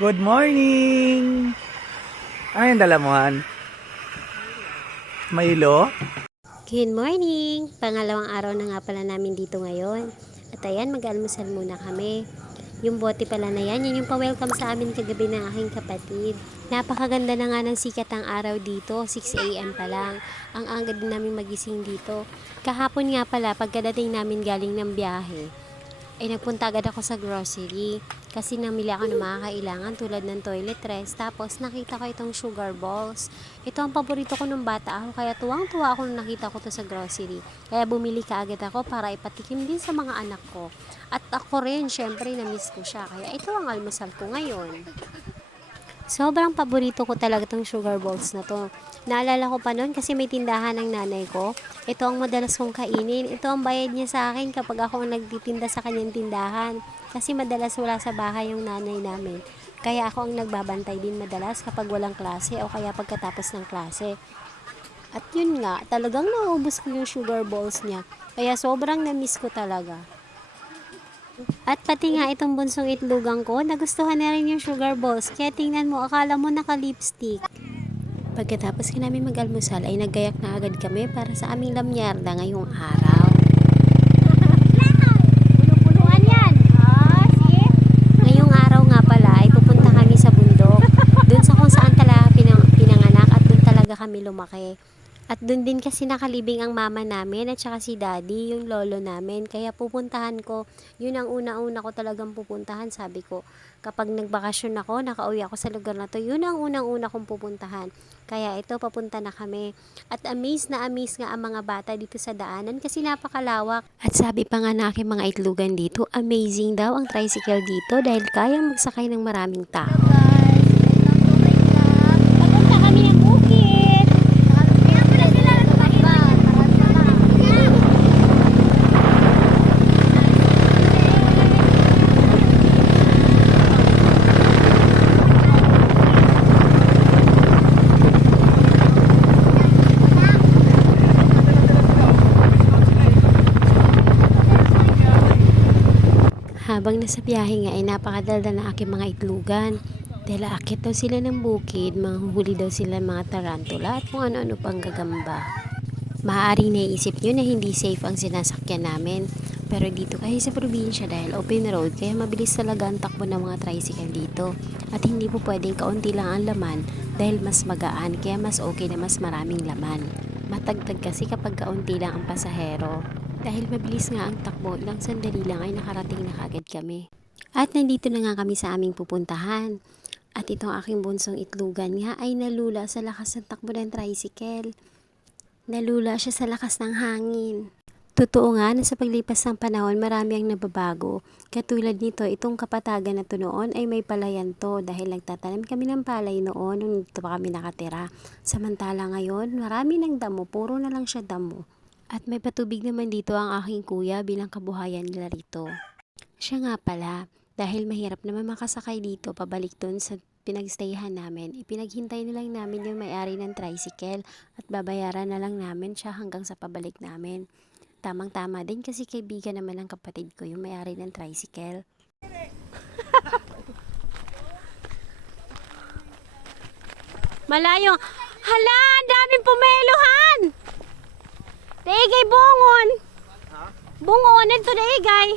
Good morning! Ano yung dala mo, Han? Milo? Good morning! Pangalawang araw na nga pala namin dito ngayon. At ayan, mag-almusal muna kami. Yung bote pala na yan, yun yung pa-welcome sa amin kagabi ng aking kapatid. Napakaganda na nga ng sikat ng araw dito, 6 AM pa lang. Ang aga din namin magising dito. Kahapon nga pala, pagkadating namin galing ng biyahe, ay nagpunta agad ako sa grocery kasi namili ako ng mga kailangan tulad ng toiletries. Tapos nakita ko itong sugar balls. Ito ang paborito ko nung bata ako, kaya tuwang-tuwa ako nung nakita ko to sa grocery. Kaya bumili kaagad ako para ipatikim din sa mga anak ko. At ako rin, syempre na-miss ko siya. Kaya ito ang almusal ko ngayon. Sobrang paborito ko talaga itong sugar balls na to. Naalala ko pa noon kasi may tindahan ng nanay ko. Ito ang madalas kong kainin. Ito ang bayad niya sa akin kapag ako ang nagtitinda sa kanyang tindahan. Kasi madalas wala sa bahay yung nanay namin. Kaya ako ang nagbabantay din madalas kapag walang klase o kaya pagkatapos ng klase. At yun nga, talagang nauubos ko yung sugar balls niya. Kaya sobrang na-miss ko talaga. At pati nga itong bunsong itlugang ko, nagustuhan na rin yung sugar balls. Kaya tingnan mo, akala mo naka-lipstick. Pagkatapos ka namin mag-almusal ay naggayak na agad kami para sa aming lamyarda ngayong araw. Puno-punuan yan! Ngayong araw nga pala ay pupunta kami sa bundok. Doon sa kung saan talaga pinanganak at doon talaga kami lumaki. At doon din kasi nakalibing ang mama namin at saka si daddy, yung lolo namin. Kaya pupuntahan ko, yun ang una-una ko talagang pupuntahan. Sabi ko, kapag nagbakasyon ako, nakauwi ako sa lugar na to, yun ang unang-una kong pupuntahan. Kaya ito, papunta na kami. At amazed na amazed nga ang mga bata dito sa daanan kasi napakalawak. At sabi pa nga na aking mga itlugan dito, amazing daw ang tricycle dito dahil kayang magsakay ng maraming tao. Papunta kami ng bukid. Habang nasa biyahe nga ay napakadaldal na aking mga itlugan. Dahil aakit daw sila ng bukid, manghuhuli daw sila mga tarantula at kung ano-ano pang gagamba. Maaaring naiisip nyo na hindi safe ang sinasakyan namin. Pero dito kasi sa probinsya dahil open road kaya mabilis talaga ang takbo ng mga tricycle dito. At hindi po pwedeng kaunti lang ang laman dahil mas magaan kaya mas okay na mas maraming laman. Matagtag kasi kapag kaunti lang ang pasahero. Dahil mabilis nga ang takbo, ilang sandali lang ay nakarating na kagad kami. At nandito na nga kami sa aming pupuntahan. At itong aking bunsong itlugan nga ay nalula sa lakas ng takbo ng tricycle. Nalula siya sa lakas ng hangin. Totoo nga na sa paglipas ng panahon marami ang nababago. Katulad nito, itong kapatagan na to noon ay may palayan to dahil nagtatanim kami ng palay noon nung dito pa kami nakatira. Samantala ngayon, marami ng damo, puro na lang siya damo. At may patubig naman dito ang aking kuya bilang kabuhayan nila rito. Siya nga pala, dahil mahirap naman makasakay dito pabalik doon sa pinagstayhan namin, ipinaghintay na lang namin yung may-ari ng tricycle at babayaran na lang namin siya hanggang sa pabalik namin. Tamang-tama din kasi kaibigan naman ng kapatid ko yung may-ari ng tricycle. Malayo! Hala! Ang daming pumeluhan! Daigay bungon. Ha? Bungon ito daigay.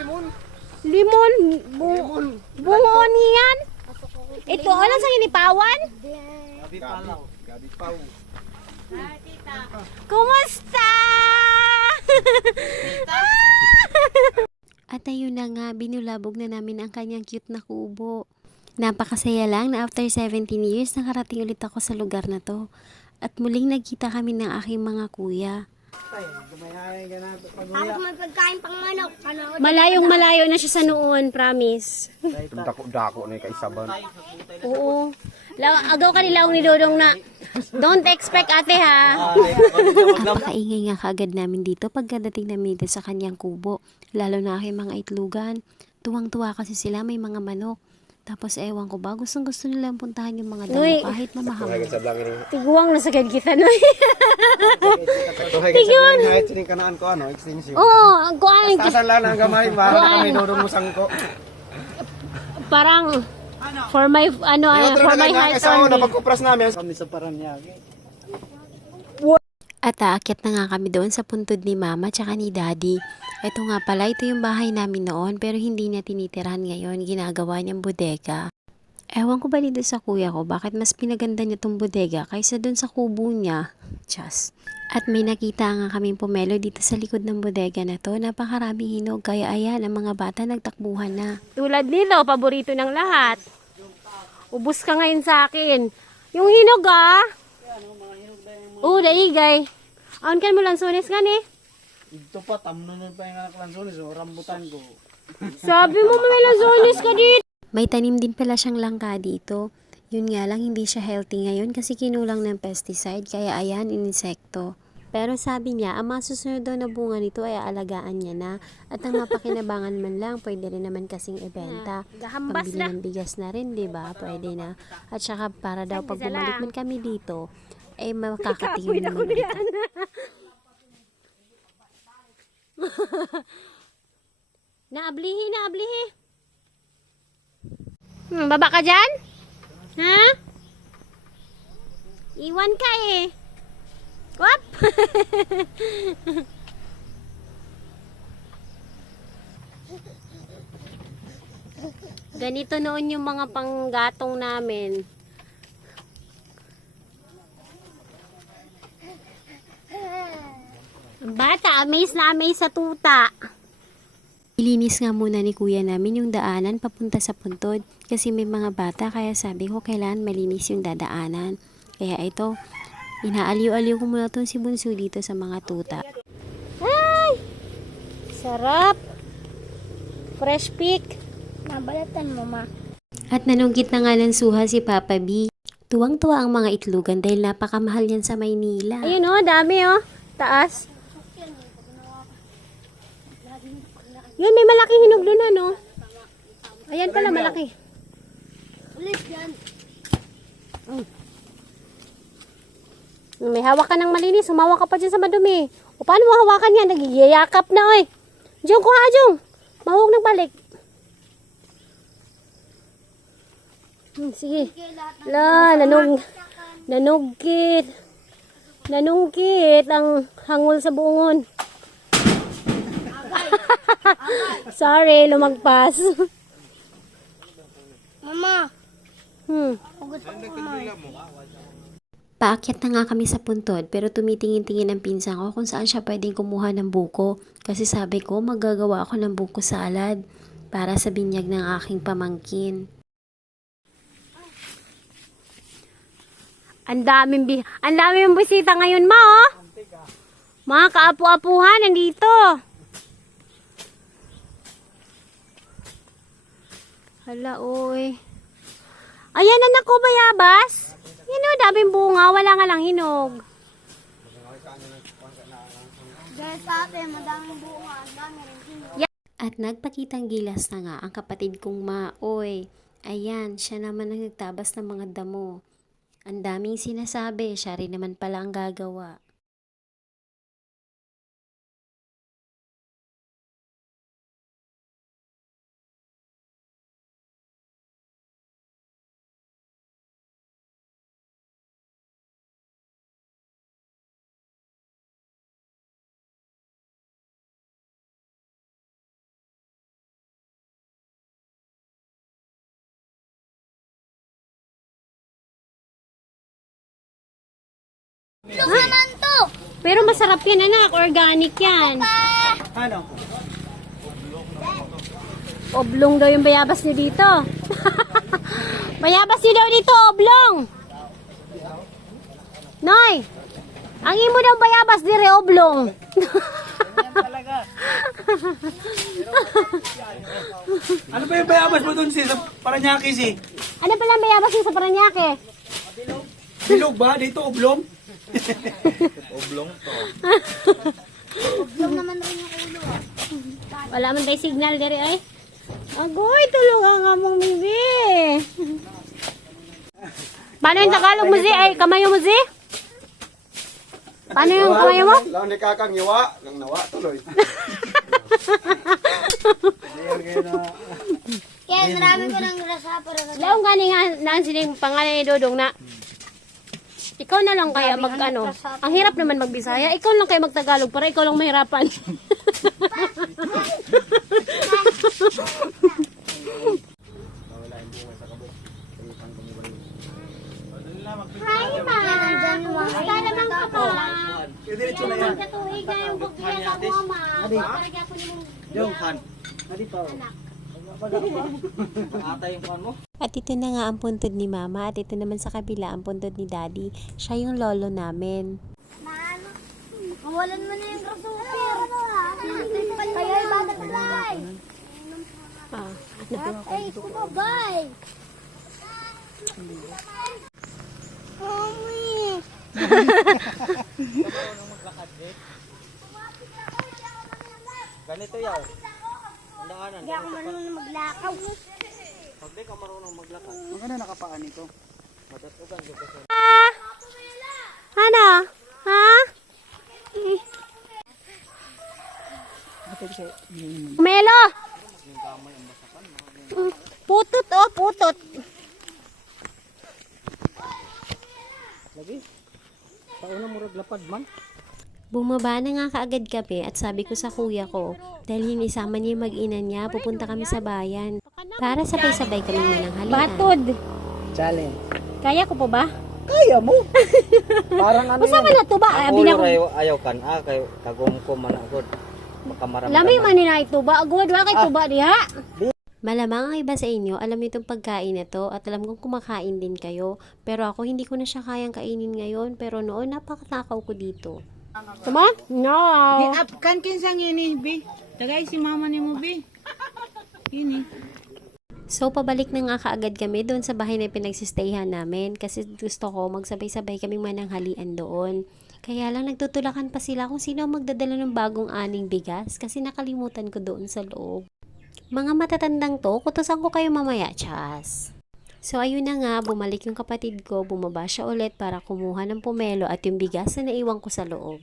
Limon. Limon. Bungon yan. Ito alam sa inipawan? Gabi palaw. Gabi paw. Tita. Kumusta? Tita. At ayun na nga, binulabog na namin ang kanyang cute na kubo. Napakasaya lang na after 17 years nakarating ulit ako sa lugar na to. At muling nagkita kami ng aking mga kuya. Malayong malayo na siya sa noon, promise. Dako-dako na kaisaban. Oo. Agaw ka nilaw ni Dodong na, don't expect ate ha. At kaingay nga kaagad namin dito pagkadating namin dito sa kanyang kubo. Lalo na aking mga itlugan. Tuwang-tuwa kasi sila, may mga manok. Tapos ewan ko ba, gustong gusto nilang puntahan yung mga damo kahit na mahaba. Tiguang na sa kita no. Tiguang. Kahit sining kanaan ko ano, extension. Oo, ang kuan. Tasan lang ang gamay ba kami dodong musang ko. parang for my for my heart only. Napagkupras namin. Kami sa Paranaque. At aakyat na nga kami doon sa puntod ni Mama tsaka ni Daddy. Ito nga pala, ito yung bahay namin noon pero hindi niya tinitirahan ngayon. Ginagawa niyang bodega. Ewan ko ba dito sa kuya ko, bakit mas pinaganda niya tong bodega kaysa doon sa kubo niya. Just. At may nakita nga kaming pomelo dito sa likod ng bodega na to. Napakaraming hinog, kaya ayan, ang mga bata nagtakbuhan na. Tulad nilo, paborito ng lahat. Ubus ka ngayon sa akin. Yung hinog Oo, daigay. Aon kan mo lansones nga ni? Ito pa, tamnunan pa yung anak lansones. So, rambutan ko. Sabi mo may lansones ka dito. May tanim din pala siyang langka dito. Yun nga lang, hindi siya healthy ngayon kasi kinulang ng pesticide. Kaya ayan, insekto. Pero sabi niya, ang masusunod daw na bunga nito ay aalagaan niya na. At ang mapakinabangan man lang, pwede rin naman kasing ibenta. Pambili ng bigas na rin, di ba? Pwede na. At saka para daw pag bumalik man kami dito, eh makakatingin naman dito. Naablihi. Baba ka dyan? Ha? Iwan ka eh. Wap! Ganito noon yung mga panggatong namin. Bata, amaze na amaze sa tuta. Ilinis nga muna ni kuya namin yung daanan papunta sa puntod kasi may mga bata kaya sabi ko kailangan malinis yung dadaanan. Kaya ito, inaaliw-aliw ko muna itong si Bunso dito sa mga tuta. Ay! Sarap! Fresh pick. Nabalatan mo, ma. At nanunggit na nga ng suha si Papa B. Tuwang-tuwa ang mga itlugan dahil napakamahal yan sa Maynila. Ayun oh, dami oh. Taas. Yan, may malaking hinog doon ano. Ayan pala, malaki. Ulit yan. May hawak ka ng malinis, humawak ka pa dyan sa madumi. O paano mo hawakan yan? Nagigiyakap na oy. Jong, kuha Jong. Mahawag ng balik. Sige. La, nanugkit. Nanungkit ang hangul sa buongon. Sorry, lumagpas. Mama, hugot ako kumain. Paakyat na nga kami sa puntod pero tumitingin-tingin ang pinsan ko kung saan siya pwedeng kumuha ng buko. Kasi sabi ko maggagawa ako ng buko salad para sa binyag ng aking pamangkin. Ang daming bisita ngayon, ma, oh. Mga kaapu-apuhan nandito. Hala, oy. Ayan, anak ko, bayabas. Yan o, daming bunga. Wala nga lang hinog. Dahil sa atin, madaming bunga, ang dami rin hinog. At nagpakitang gilas na nga ang kapatid kong Maoy. Ayan, siya naman ang nagtabas ng mga damo. Ang daming sinasabi, siya rin naman pala ang gagawa. Tulog naman to! Pero masarap yan, anak. Organic yan. Ano? Oblong daw yung bayabas niyo dito. Bayabas niyo daw dito, oblong. Noy, ang imo daw bayabas dire, oblong. Ano ba yung bayabas mo dun sa Paranaque si? Ano pala ang bayabas niyo sa Paranaque? Bilog ba? Dito oblong? Oblong to. Tulog naman rin yung ulo, ah. Wala man tayo signal dire ay. Agoy, tulungan nga mong bibi. Paano yung Tagalog mo, Zi? Ay, kamayo mo, Zi? Paano yung kamayo mo? Lang ni kakang yawa, lang nawa tuloy. Kaya marami ko ng grasa para Laong gani nga naan sining pangalan ni Dodong na ikaw na lang kaya mag ano. Ang hirap naman magbisaya. Ikaw lang kaya magtagalog para ikaw lang mahirapan. Hi, ma. Basta naman ka pa. Diretso na yan. Katuig na yung bugyan sa mama. Parang ako ni mong Yung kan. Adi pa. Ata yung kan mo. At ito na nga ang puntod ni mama at ito naman sa kabila ang puntod ni daddy. Siya yung lolo namin. Mawalan mo na yung grasupir. Kaya yung butterfly. Ah, Ay, kumabay. Mami. Ganito yaw. Ang daanan. Hindi ako marunong maglakaw. Pag di ka marunong maglakad. Maganda nakapaan nito. Matatugan ko sa ano? Ha? Melo! Putot oh, putot. lagi. Pauna mo raglapad man. Bumaba na nga kaagad kami at sabi ko sa kuya ko, dahil hinisama niya yung mag-ina niya, pupunta kami sa bayan. Para sabay-sabay kami mananghalian. Batod! Challenge. Kaya ko po ba? Kaya mo. Parang ano Usama na to ba? Ang ulo rayo ayaw kan. Kay kagum ko man agod. Baka maramdaman. Lamay man nila ito ba? Agod wa kay tuba diha. Malamang ang iba sa inyo, alam niyo itong pagkain na to at alam kong kumakain din kayo. Pero ako hindi ko na siya kayang kainin ngayon. Pero noon napakatakaw ko dito. Tama? No! Kan kinsang ini bi. Tagay si mama ni mo bi. Ini. So, pabalik na nga kaagad kami doon sa bahay na pinagsistayhan namin kasi gusto ko magsabay-sabay kaming mananghalian doon. Kaya lang nagtutulakan pa sila kung sino ang magdadala ng bagong aning bigas kasi nakalimutan ko doon sa loob. Mga matatandang to, kutusan ko kayo mamaya, chas. So, ayun na nga, bumalik yung kapatid ko, bumaba siya ulit para kumuha ng pomelo at yung bigas na naiwan ko sa loob.